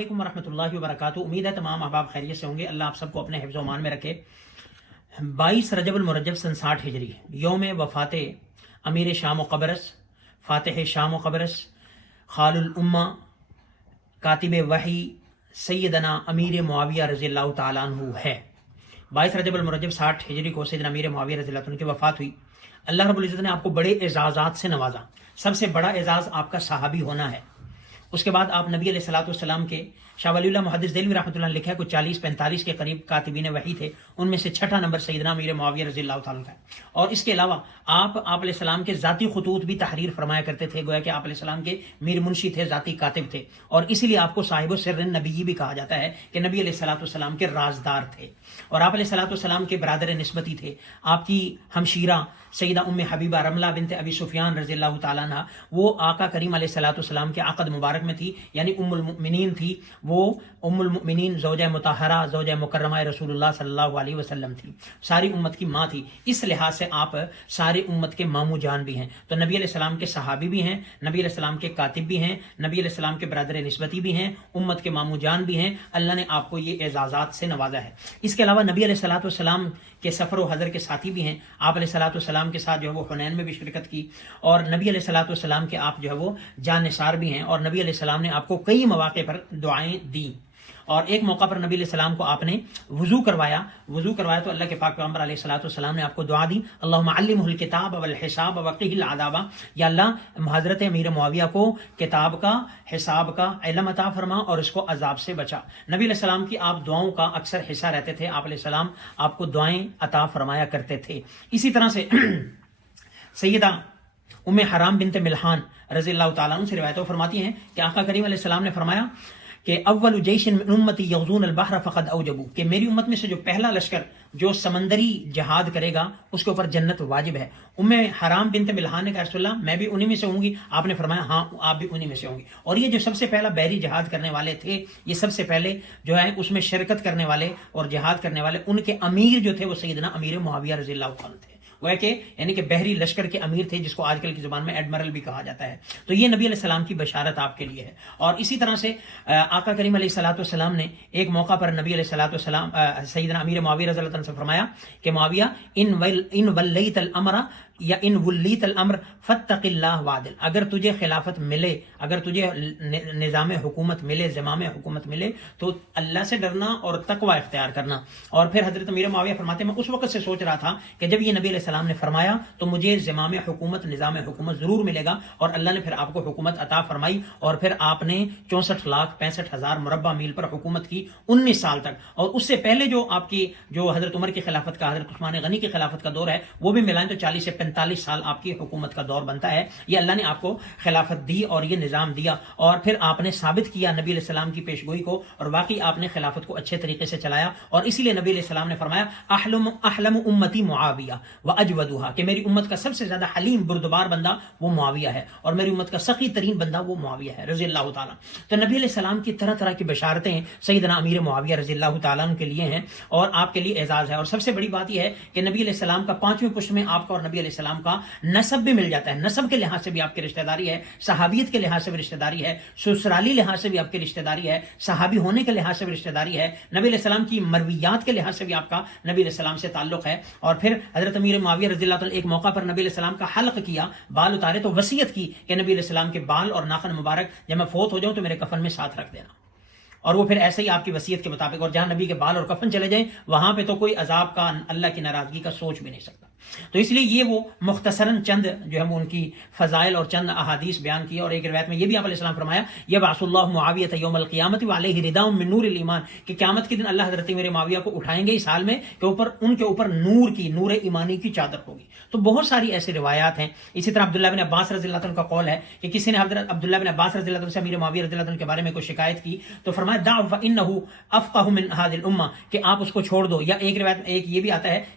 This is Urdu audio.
علیکم ورحمۃ اللہ وبرکاتہ۔ امید ہے تمام احباب خیریت سے ہوں گے۔ اللہ آپ سب کو اپنے حفظ و امان میں رکھے۔ 22 رجب المرجب سن 60 ہجری یوم وفات امیر شام و قبرص، فاتح شام و قبرص، خال الامہ، کاتب وحی سیدنا امیر معاویہ رضی اللہ تعالیٰ عنہ ہے۔ 22 رجب المرجب 60 ہجری کو سیدنا امیر معاویہ رضی اللہ عنہ کی وفات ہوئی۔ اللہ رب العزت نے آپ کو بڑے اعزازات سے نوازا۔ سب سے بڑا اعزاز آپ کا صحابی ہونا ہے۔ اس کے بعد آپ نبی علیہ الصلوۃ والسلام کے شاہ ولی اللہ محدث دہلوی رحمۃ اللہ نے لکھا ہے کچھ 40-45 کے قریب کاتبین وحی تھے، ان میں سے چھٹا نمبر سیدنا امیر معاویہ رضی اللہ تعالیٰ کا ہے۔ اور اس کے علاوہ آپ علیہ السلام کے ذاتی خطوط بھی تحریر فرمایا کرتے تھے، گویا کہ آپ علیہ السلام کے میر منشی تھے، ذاتی کاتب تھے، اور اسی لیے آپ کو صاحب سر النبی بھی کہا جاتا ہے کہ نبی علیہ الصلوۃ والسلام کے رازدار تھے، اور آپ علیہ الصلوۃ والسلام کے برادر نسبتی تھے۔ آپ کی ہمشیرہ سیدہ ام حبیبہ رملہ بنت ابی سفیان رضی اللہ تعالیٰ عنہ وہ آقا کریم علیہ الصلوۃ والسلام کے عقد مبارک میں تھی، یعنی ام المؤمنین تھی۔ وہ ام المؤمنین زوجہ مطہرہ، زوجہ مکرمہ رسول اللہ صلی اللہ علیہ وسلم تھی، ساری امت کی ماں تھی۔ اس لحاظ سے آپ ساری امت کے ماموں جان بھی ہیں، تو نبی علیہ السلام کے صحابی بھی ہیں، نبی علیہ السلام کے کاتب بھی ہیں، نبی علیہ السلام کے برادر نسبتی بھی ہیں، امت کے ماموں جان بھی ہیں۔ اللہ نے آپ کو یہ اعزازات سے نوازا ہے۔ اس کے علاوہ نبی علیہ الصلوۃ والسلام کے سفر و حضر کے ساتھی بھی ہیں۔ آپ علیہ الصلوۃ والسلام کے ساتھ جو ہے وہ حنین میں بھی شرکت کی، اور نبی علیہ الصلوۃ والسلام کے آپ جو ہے وہ جانثار بھی ہیں، اور نبی علیہ السلام نے آپ کو کئی مواقع پر دعائیں دیں۔ اور ایک موقع پر نبی علیہ السلام کو آپ نے وضو کروایا تو اللہ کے پاک پیغمبر علیہ الصلوۃ والسلام نے آپ کو دعا دی، اللہم علمہ الکتاب والحساب وقہ العذاب، یا اللہ حضرت امیر معاویہ کو کتاب کا، حساب کا علم عطا فرما اور اس کو عذاب سے بچا۔ نبی علیہ السلام کی آپ دعاؤں کا اکثر حصہ رہتے تھے، آپ علیہ السلام آپ کو دعائیں عطا فرمایا کرتے تھے۔ اسی طرح سے سیدہ ام حرام بنت ملحان رضی اللہ تعالیٰ عنہ سے روایتیں فرماتی ہیں کہ آقا کریم علیہ السلام نے فرمایا کہ اول جیش من امتی یغزون البحر فقد اوجبوا، کہ میری امت میں سے جو پہلا لشکر جو سمندری جہاد کرے گا اس کے اوپر جنت واجب ہے۔ ام حرام بنت ملحان نے کہا رسول اللہ میں بھی انہی میں سے ہوں گی؟ آپ نے فرمایا ہاں آپ بھی انہی میں سے ہوں گی۔ اور یہ جو سب سے پہلا بحری جہاد کرنے والے تھے، یہ سب سے پہلے جو ہے اس میں شرکت کرنے والے اور جہاد کرنے والے، ان کے امیر جو تھے وہ سیدنا امیر معاویہ رضی اللہ عنہ تھے، وہ کہ یعنی کہ بحری لشکر کے امیر تھے، جس کو آج کل کی زبان میں ایڈمرل بھی کہا جاتا ہے۔ تو یہ نبی علیہ السلام کی بشارت آپ کے لیے ہے۔ اور اسی طرح سے آقا کریم علیہ الصلوۃ والسلام نے ایک موقع پر نبی علیہ الصلوۃ والسلام سیدنا امیر معاویہ رضی اللہ عنہ سے فرمایا کہ معاویہ ان ولیت الامر یا ان ولیت الامر فاتق اللہ وعدل، اگر تجھے خلافت ملے، اگر تجھے نظام حکومت ملے، زمام حکومت ملے، تو اللہ سے ڈرنا اور تقوی اختیار کرنا۔ اور پھر حضرت امیر معاویہ فرماتے ہیں میں اس وقت سے سوچ رہا تھا کہ جب یہ نبی علیہ السلام نے فرمایا تو مجھے زمام حکومت، نظام حکومت ضرور ملے گا، اور اللہ نے پھر آپ کو حکومت عطا فرمائی، اور پھر آپ نے 64,65,000 مربع میل پر حکومت کی 19 سال تک۔ اور اس سے پہلے جو آپ کی جو حضرت عمر کی خلافت کا، حضرت عثمان غنی کی خلافت کا دور ہے، وہ بھی ملائیں تو 40 سے 45 سال آپ کی حکومت کا دور بنتا ہے۔ یہ اللہ نے آپ کو خلافت دی اور یہ نظام دیا، اور پھر آپ نے ثابت کیا نبی علیہ السلام کی پیشگوئی کو، اور واقعی آپ نے خلافت کو اچھے طریقے سے چلایا۔ اور اسی لیے نبی علیہ السلام نے فرمایا احلم امتی معاویہ واجودھا، کہ میری امت کا سب سے زیادہ حلیم بردبار بندہ وہ معاویہ ہے، اور میری امت کا سخی ترین بندہ وہ معاویہ ہے رضی اللہ تعالیٰ۔ تو نبی علیہ السلام کی طرح طرح کی بشارتیں سیدنا امیر معاویہ رضی اللہ تعالیٰ عنہ کے لیے ہیں، اور آپ کے لیے اعزاز ہے۔ اور سب سے بڑی بات یہ ہے کہ نبی علیہ السلام کا 5ویں پشت میں آپ کا اور نبی علیہ السلام کا نسب بھی مل جاتا ہے۔ نسب کے لحاظ سے بھی آپ کی رشتہ داری ہے، صحابیت کے لحاظ سے بھی رشتہ داری ہے، سسرالی لحاظ سے بھی آپ کی رشتہ داری ہے، صحابی ہونے کے لحاظ سے بھی رشتہ داری ہے، نبی علیہ السلام کی مرویات کے لحاظ سے بھی آپ کا نبی علیہ السلام سے تعلق ہے۔ اور پھر حضرت امیر معاویہ رضی اللہ عنہ ایک موقع پر نبی علیہ السلام کا حلق کیا، بال اتارے تو وصیت کی کہ نبی علیہ السلام کے بال اور ناخن مبارک جب میں فوت ہو جاؤں تو میرے کفن میں ساتھ رکھ دینا۔ اور وہ پھر ایسے ہی آپ کی وصیت کے مطابق، اور جہاں نبی کے بال اور کفن چلے جائیں وہاں پہ تو کوئی عذاب کا، اللہ کی ناراضگی کا سوچ بھی نہیں سکتا۔ تو اس لیے یہ وہ مختصراً چند جو ہے وہ ان کی فضائل اور چند احادیث بیان کی۔ اور ایک روایت میں یہ بھی آپ علیہ السلام فرمایا یبعث اللہ معاویہ یوم القیامت وعلیہ رداء من نور الایمان، کہ قیامت کے دن اللہ حضرت امیر معاویہ کو اٹھائیں گے اس حال میں کہ ان کے اوپر نور ایمانی کی چادر ہوگی۔ تو بہت ساری ایسی روایات ہیں۔ اسی طرح عبداللہ بن عباس رضی اللہ عنہ کا قول ہے کہ کسی نے حضرت عبداللہ بن عباس رضی اللہ عنہ سے امیر معاویہ رضی اللہ عنہ کے بارے میں کوئی شکایت کی تو فرمایا دع فانہ افقہ من هذه الامہ، کہ آپ اس کو چھوڑ دو۔ یا ایک روایت ایک یہ بھی آتا ہے